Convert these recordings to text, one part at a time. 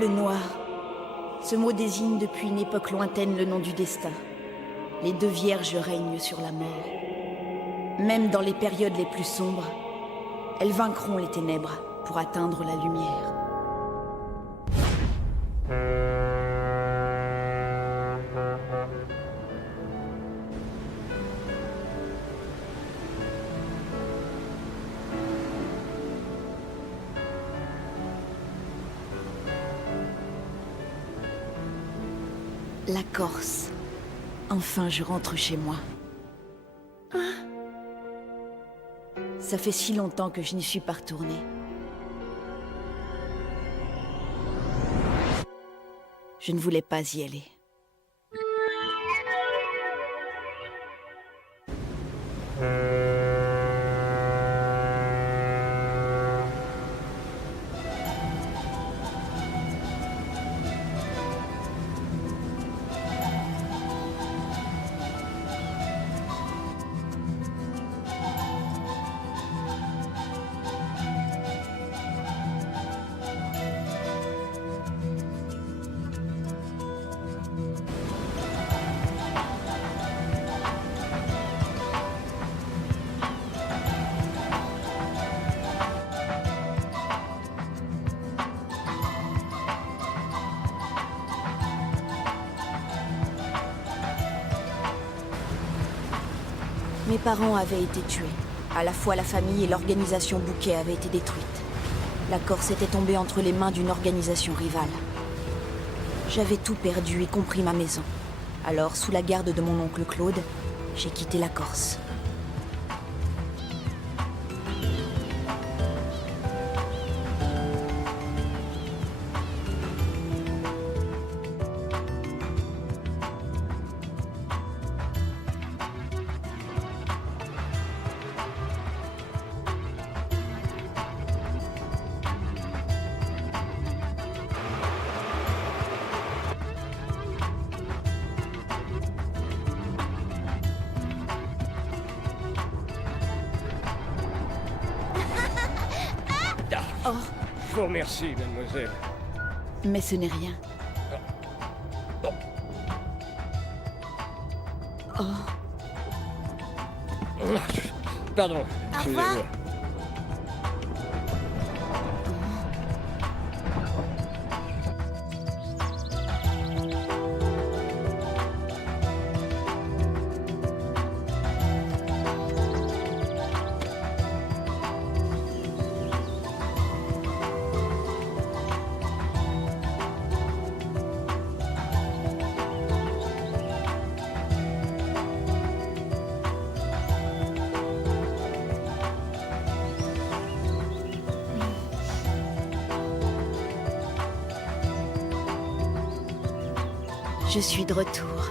Le noir. Ce mot désigne depuis une époque lointaine le nom du destin. Les deux vierges règnent sur la mort. Même dans les périodes les plus sombres, elles vaincront les ténèbres pour atteindre la lumière. La Corse. Enfin, je rentre chez moi. Ça fait si longtemps que je n'y suis pas retournée. Je ne voulais pas y aller. Mes parents avaient été tués. À la fois la famille et l'organisation Bouquet avaient été détruites. La Corse était tombée entre les mains d'une organisation rivale. J'avais tout perdu, y compris ma maison. Alors, sous la garde de mon oncle Claude, j'ai quitté la Corse. Oh, Je vous remercie, mademoiselle. mais ce n'est rien. Oh, Pardon, au revoir. excusez-moi. Je suis de retour.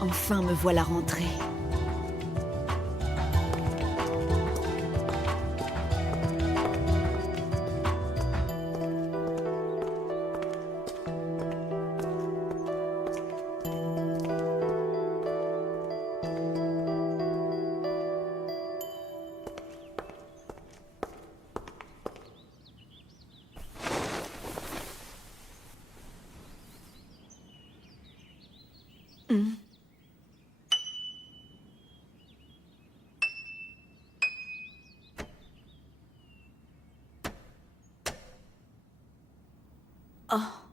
Enfin me voilà rentrée. Oh.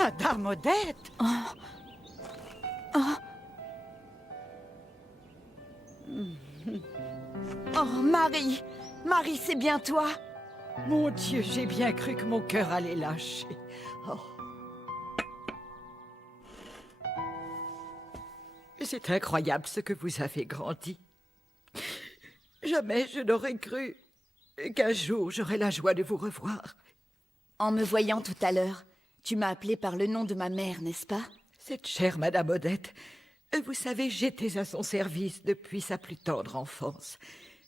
Madame Odette! Oh, Marie! Marie, c'est bien toi? Mon Dieu, j'ai bien cru que mon cœur allait lâcher. Oh. C'est incroyable ce que vous avez grandi. Jamais je n'aurais cru qu'un jour j'aurais la joie de vous revoir. En me voyant tout à l'heure, tu m'as appelé par le nom de ma mère, n'est-ce pas? Cette chère Madame Odette, vous savez, j'étais à son service depuis sa plus tendre enfance.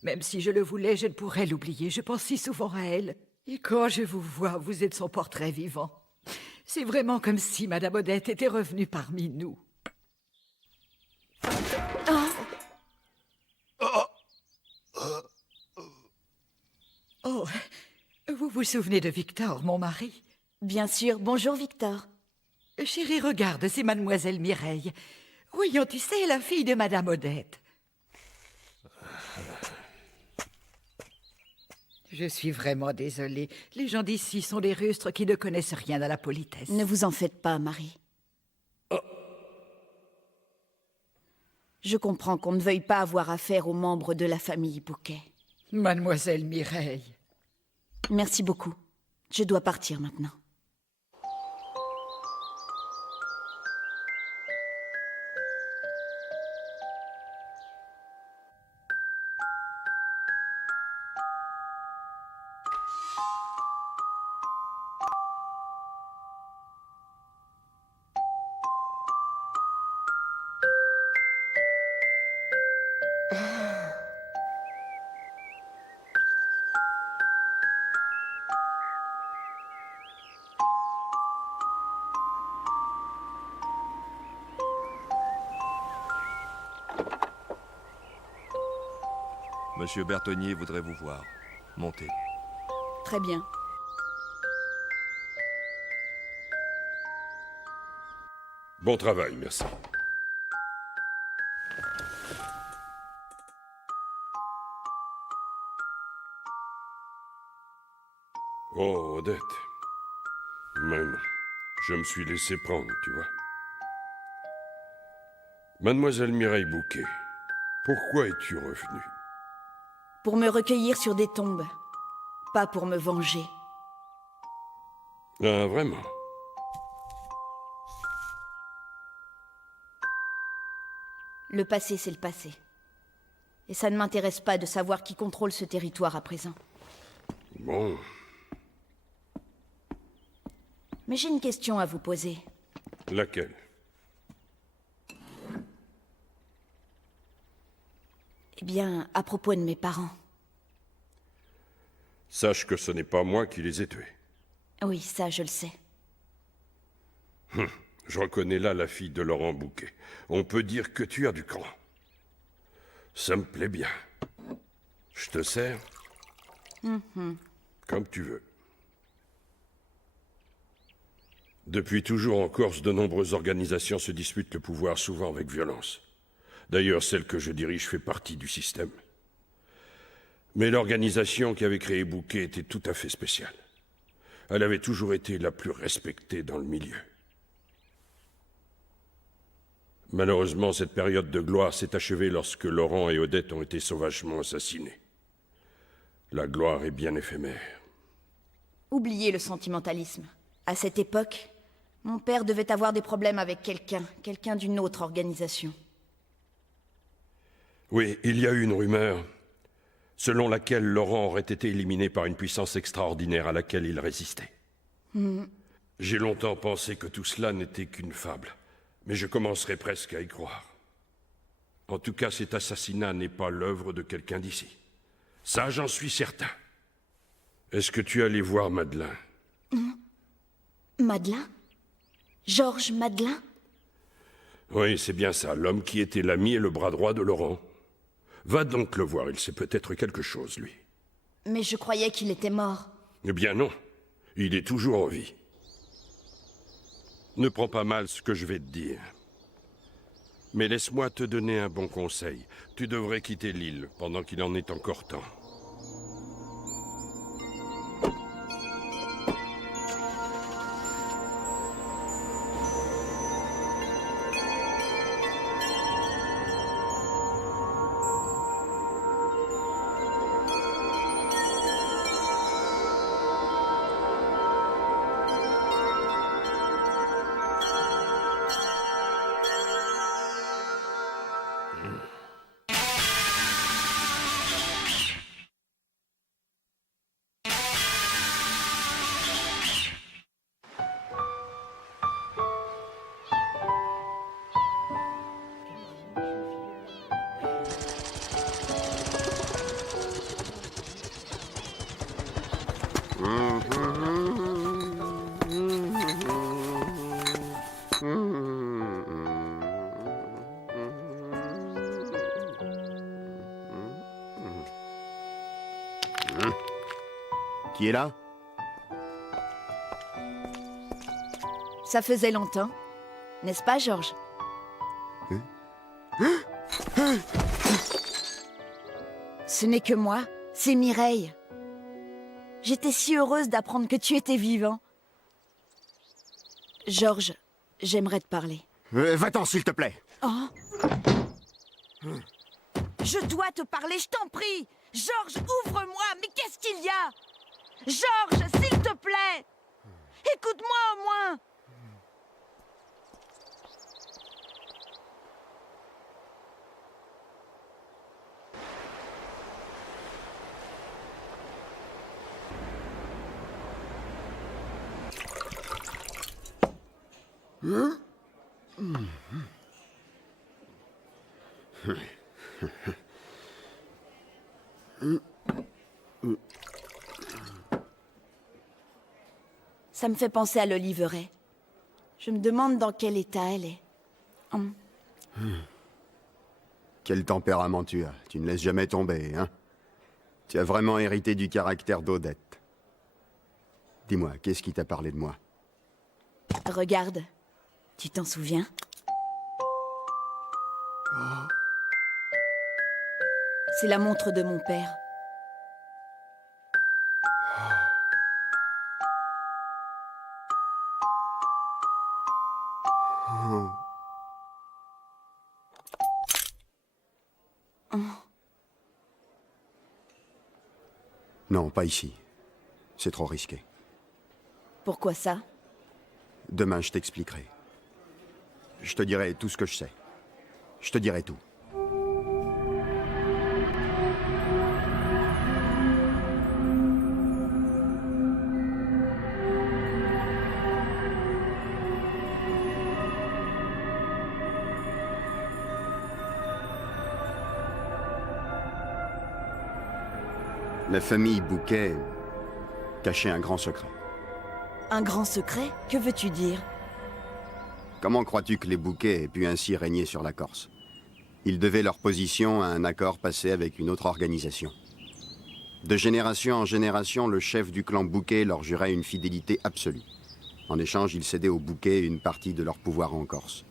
Même si je le voulais, je ne pourrais l'oublier. Je pense si souvent à elle. Et quand je vous vois, vous êtes son portrait vivant. C'est vraiment comme si Madame Odette était revenue parmi nous. Oh, vous vous souvenez de Victor, mon mari? Bien sûr. Bonjour, Victor. Chérie, regarde, c'est Mademoiselle Mireille. Voyons, tu sais, la fille de Madame Odette. Je suis vraiment désolée. Les gens d'ici sont des rustres qui ne connaissent rien à la politesse. Ne vous en faites pas, Marie. Je comprends qu'on ne veuille pas avoir affaire aux membres de la famille Bouquet. Mademoiselle Mireille. Merci beaucoup. Je dois partir maintenant. Monsieur Bertonnier voudrait vous voir. Montez. Très bien. Bon travail, merci. Oh, Odette. Même, je me suis laissé prendre, tu vois. Mademoiselle Mireille Bouquet, pourquoi es-tu revenue? Pour me recueillir sur des tombes. Pas pour me venger. Ah, vraiment? Le passé, c'est le passé. Et ça ne m'intéresse pas de savoir qui contrôle ce territoire à présent. Bon. Mais j'ai une question à vous poser. Laquelle? Eh bien, à propos de mes parents. Sache que ce n'est pas moi qui les ai tués. Oui, ça, je le sais. Je reconnais là la fille de Laurent Bouquet. On peut dire que tu as du cran. Ça me plaît bien. Je te sers? Comme tu veux. Depuis toujours en Corse, de nombreuses organisations se disputent le pouvoir, souvent avec violence. D'ailleurs, celle que je dirige fait partie du système. Mais l'organisation qui avait créé Bouquet était tout à fait spéciale. Elle avait toujours été la plus respectée dans le milieu. Malheureusement, cette période de gloire s'est achevée lorsque Laurent et Odette ont été sauvagement assassinés. La gloire est bien éphémère. Oubliez le sentimentalisme. À cette époque, mon père devait avoir des problèmes avec quelqu'un d'une autre organisation. Oui, il y a eu une rumeur selon laquelle Laurent aurait été éliminé par une puissance extraordinaire à laquelle il résistait. J'ai longtemps pensé que tout cela n'était qu'une fable, mais je commencerai presque à y croire. En tout cas, cet assassinat n'est pas l'œuvre de quelqu'un d'ici. Ça, j'en suis certain. Est-ce que tu es allé voir Madeleine? Madeleine? Georges Madeleine? Oui, c'est bien ça, l'homme qui était l'ami et le bras droit de Laurent. Va donc le voir, il sait peut-être quelque chose, lui. Mais je croyais qu'il était mort. Eh bien non, il est toujours en vie. Ne prends pas mal ce que je vais te dire. Mais laisse-moi te donner un bon conseil. Tu devrais quitter l'île pendant qu'il en est encore temps. Qui est là? Ça faisait longtemps. N'est-ce pas, Georges? Ce n'est que moi, c'est Mireille. J'étais si heureuse d'apprendre que tu étais vivant. Georges, j'aimerais te parler. Va-t'en, s'il te plaît. Oh. Je dois te parler, je t'en prie. Georges, ouvre-moi, mais qu'est-ce qu'il y a? Georges, s'il te plaît. Écoute-moi au moins. Ça me fait penser à l'oliveraie. Je me demande dans quel état elle est. Quel tempérament tu as. Tu ne laisses jamais tomber, hein? Tu as vraiment hérité du caractère d'Odette. Dis-moi, qu'est-ce qui t'a parlé de moi? Regarde, tu t'en souviens? C'est la montre de mon père. Non, pas ici. C'est trop risqué. Pourquoi ça? Demain, je t'expliquerai. Je te dirai tout ce que je sais. Je te dirai tout. La famille Bouquet cachait un grand secret. Un grand secret? Que veux-tu dire? Comment crois-tu que les Bouquet aient pu ainsi régner sur la Corse? Ils devaient leur position à un accord passé avec une autre organisation. De génération en génération, le chef du clan Bouquet leur jurait une fidélité absolue. En échange, ils cédaient aux Bouquet une partie de leur pouvoir en Corse.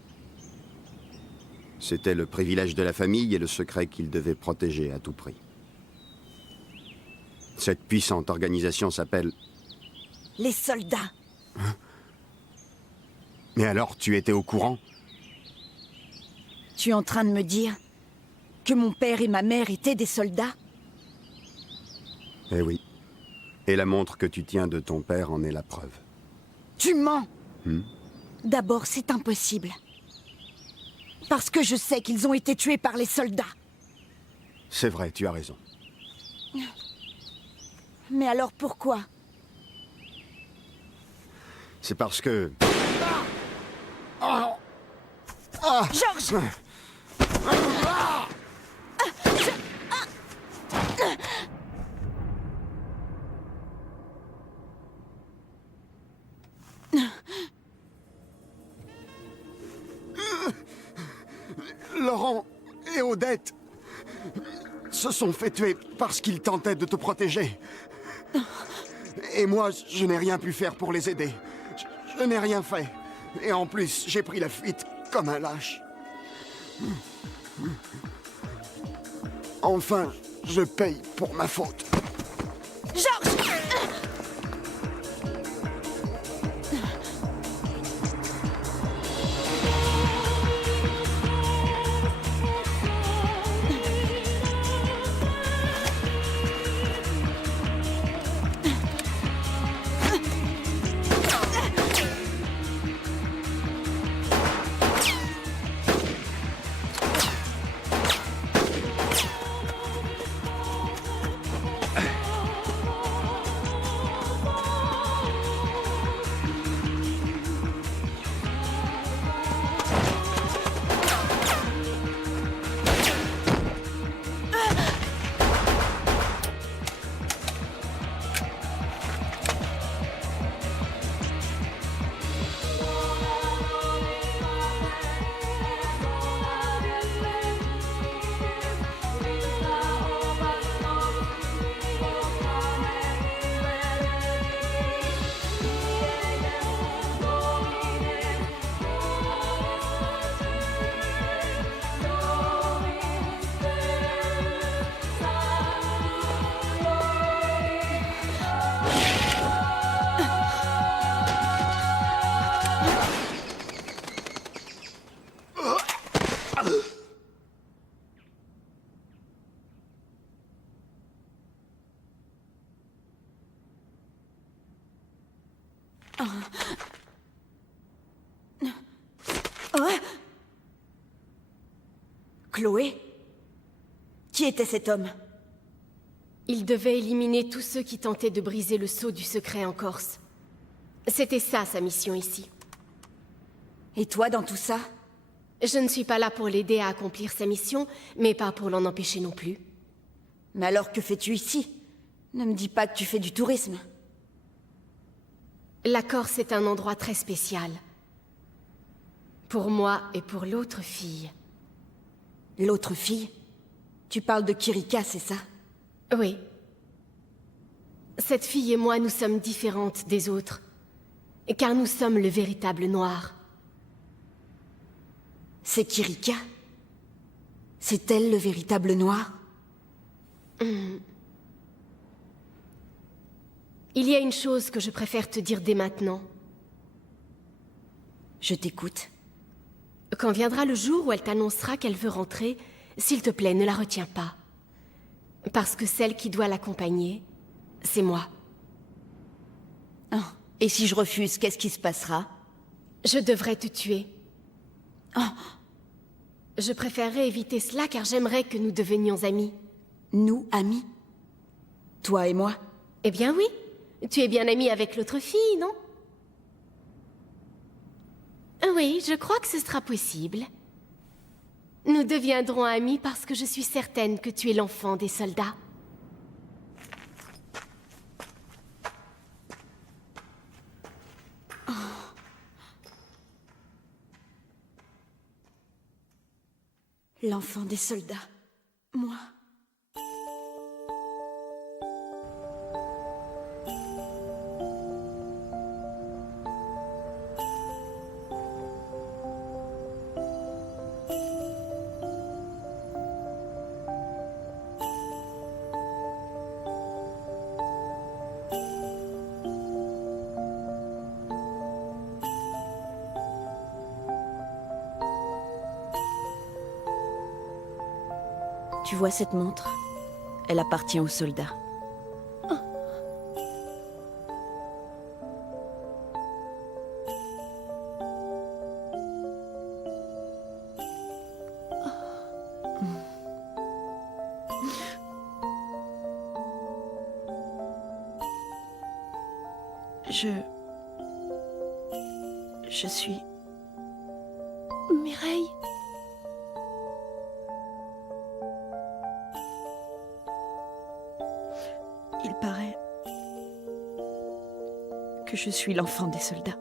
C'était le privilège de la famille et le secret qu'ils devaient protéger à tout prix. Cette puissante organisation s'appelle... Les soldats. Hein? Mais alors, tu étais au courant? Tu es en train de me dire que mon père et ma mère étaient des soldats? Eh oui. Et la montre que tu tiens de ton père en est la preuve. Tu mens! D'abord, c'est impossible. Parce que je sais qu'ils ont été tués par les soldats. C'est vrai, tu as raison. Mais alors pourquoi? C'est parce que... Georges! Laurent et Odette se sont fait tuer parce qu'ils tentaient de te protéger. Et moi, je n'ai rien pu faire pour les aider. Je n'ai rien fait. Et en plus, j'ai pris la fuite comme un lâche. Enfin, je paye pour ma faute. Georges! Chloé? Qui était cet homme? Il devait éliminer tous ceux qui tentaient de briser le sceau du secret en Corse. C'était ça, sa mission ici. Et toi, dans tout ça? Je ne suis pas là pour l'aider à accomplir sa mission, mais pas pour l'en empêcher non plus. Mais alors, que fais-tu ici? Ne me dis pas que tu fais du tourisme. La Corse est un endroit très spécial. Pour moi et pour l'autre fille. L'autre fille? Tu parles de Kirika, c'est ça? Oui. Cette fille et moi, nous sommes différentes des autres. Car nous sommes le véritable noir. C'est Kirika? C'est elle le véritable noir? Il y a une chose que je préfère te dire dès maintenant. Je t'écoute. Quand viendra le jour où elle t'annoncera qu'elle veut rentrer, s'il te plaît, ne la retiens pas. Parce que celle qui doit l'accompagner, c'est moi. Oh. Et si je refuse, qu'est-ce qui se passera? Je devrais te tuer. Oh. Je préférerais éviter cela car j'aimerais que nous devenions amis. Nous, amis? Toi et moi? Eh bien oui. Tu es bien amie avec l'autre fille, non? Oui, je crois que ce sera possible. Nous deviendrons amis parce que je suis certaine que tu es l'enfant des soldats. L'enfant des soldats. Moi. Tu vois cette montre? Elle appartient aux soldats. Je suis... Mireille? Il paraît que je suis l'enfant des soldats.